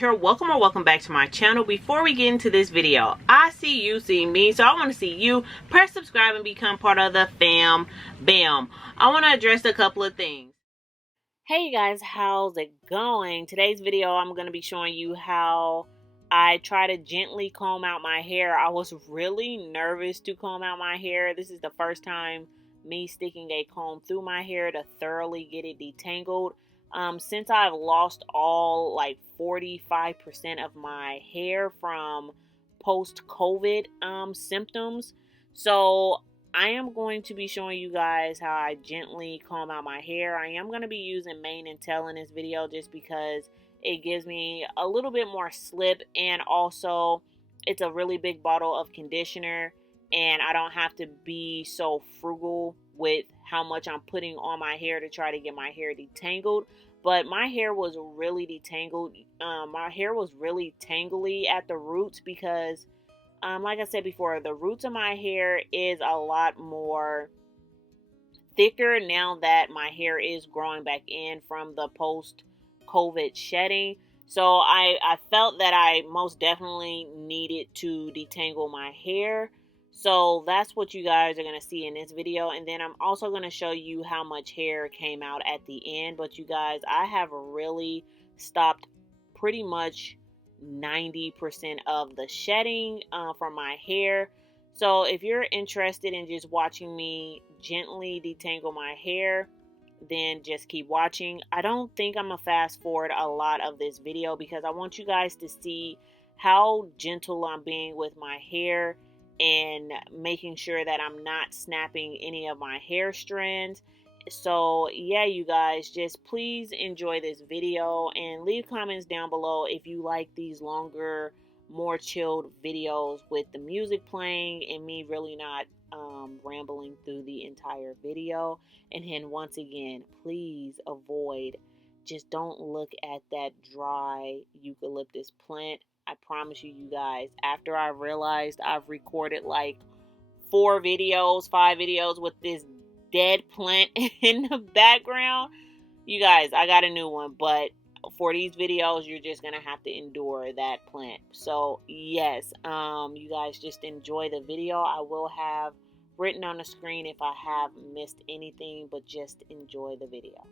realtor. Welcome or welcome back to my channel. Before we get into this video, I see you see me, so I want to see you. Press subscribe and become part of the fam bam. I want to address a couple of things. Hey you guys, how's it going? Today's video I'm going to be showing you how I try to gently comb out my hair. I was really nervous to comb out my hair. This is the first time me sticking a comb through my hair to thoroughly get it detangled. Since I've lost all like 45% of my hair from post-COVID symptoms. So I am going to be showing you guys how I gently comb out my hair. I am going to be using mane and tail in this video just because it gives me a little bit more slip, and also it's a really big bottle of conditioner and I don't have to be so frugal with how much I'm putting on my hair to try to get my hair detangled. But my hair was really detangled. My hair was really tangly at the roots because like I said before, the roots of my hair is a lot more thicker now that my hair is growing back in from the post-COVID shedding. So I felt that I most definitely needed to detangle my hair. So that's what you guys are going to see in this video. And then I'm also going to show you how much hair came out at the end. But you guys, I have really stopped pretty much 90% of the shedding from my hair. So if you're interested in just watching me gently detangle my hair, then just keep watching. I don't think I'm gonna fast forward a lot of this video because I want you guys to see how gentle I'm being with my hair and making sure that I'm not snapping any of my hair strands. So yeah, you guys, just please enjoy this video and leave comments down below if you like these longer, more chilled videos with the music playing and me really not rambling through the entire video. And then once again, please avoid, just don't look at that dry eucalyptus plant. I promise you guys, after I realized I've recorded like 5 videos with this dead plant in the background, you guys, I got a new one. But for these videos, you're just gonna have to endure that plant. So yes, you guys just enjoy the video. I will have written on the screen if I have missed anything, but just enjoy the video.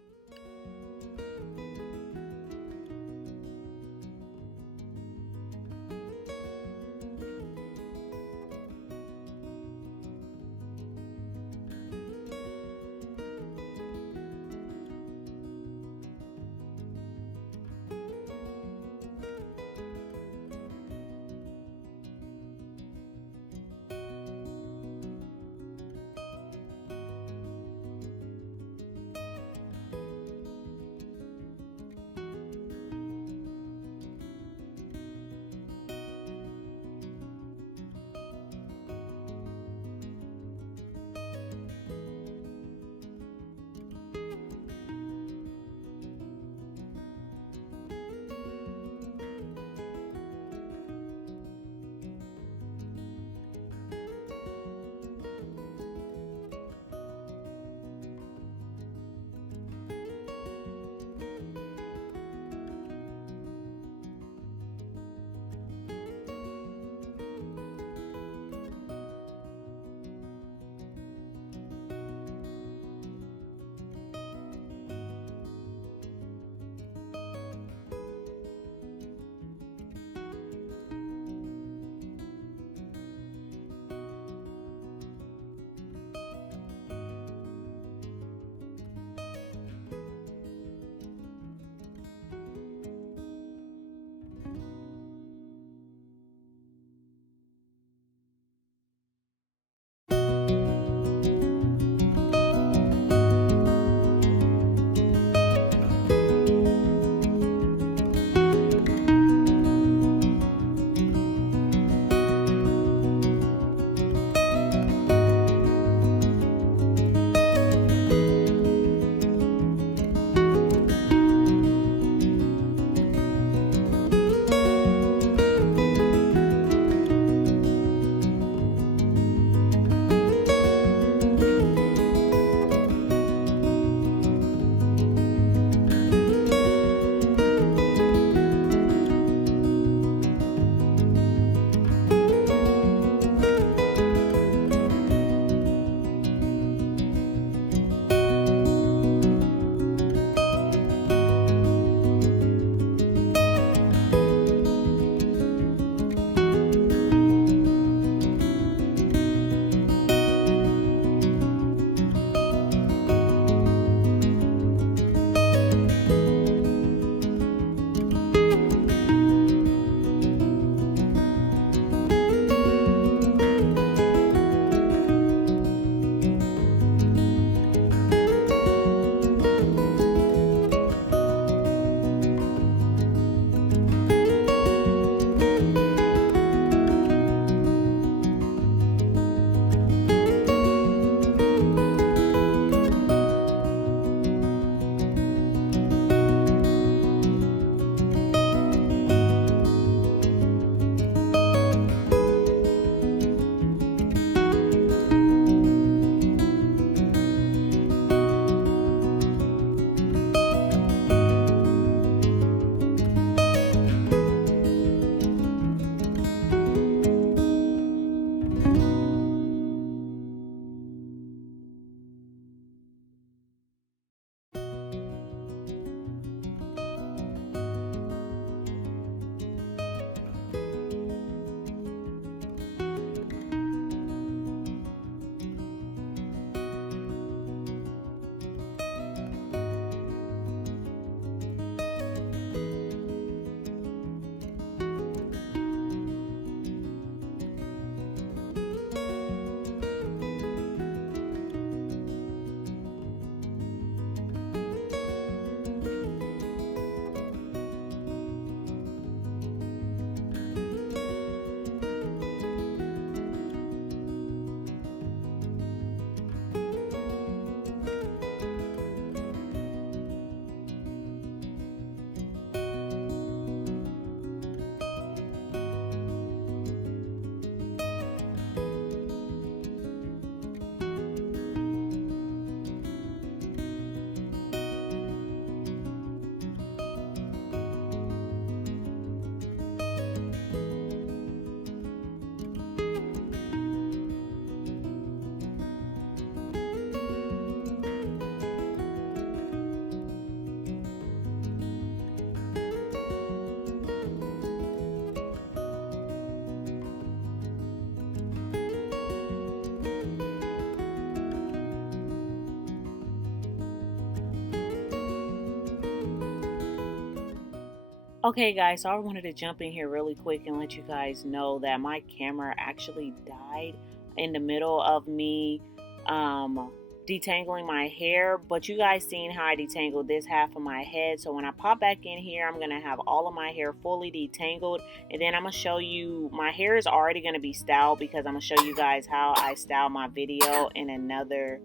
Okay guys, so I wanted to jump in here really quick and let you guys know that my camera actually died in the middle of me detangling my hair, but you guys seen how I detangled this half of my head. So when I pop back in here, I'm gonna have all of my hair fully detangled, and then I'm gonna show you, my hair is already gonna be styled because I'm gonna show you guys how I style my video in another,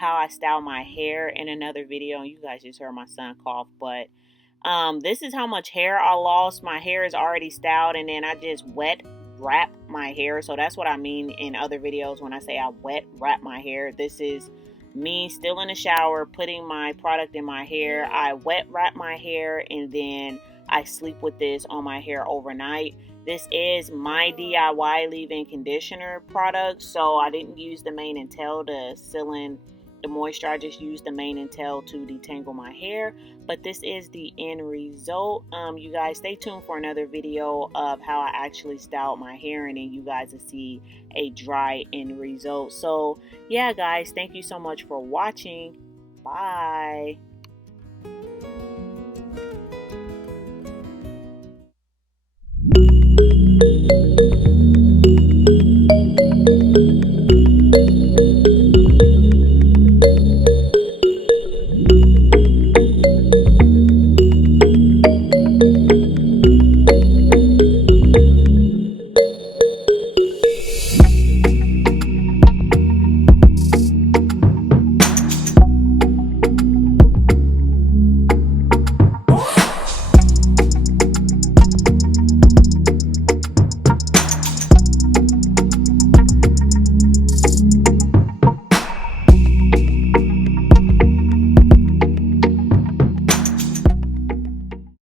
how I style my hair in another video. And you guys just heard my son cough, but this is how much hair I lost. My hair is already styled, and then I just wet wrap my hair. So that's what I mean in other videos when I say I wet wrap my hair. This is me still in the shower putting my product in my hair. I wet wrap my hair, and then I sleep with this on my hair overnight. This is my DIY leave-in conditioner product, so I didn't use the mane and tail to seal in the moisture. I just used the mane and tail to detangle my hair. But this is the end result. You guys stay tuned for another video of how I actually styled my hair, and then you guys will see a dry end result. So yeah guys, thank you so much for watching. Bye.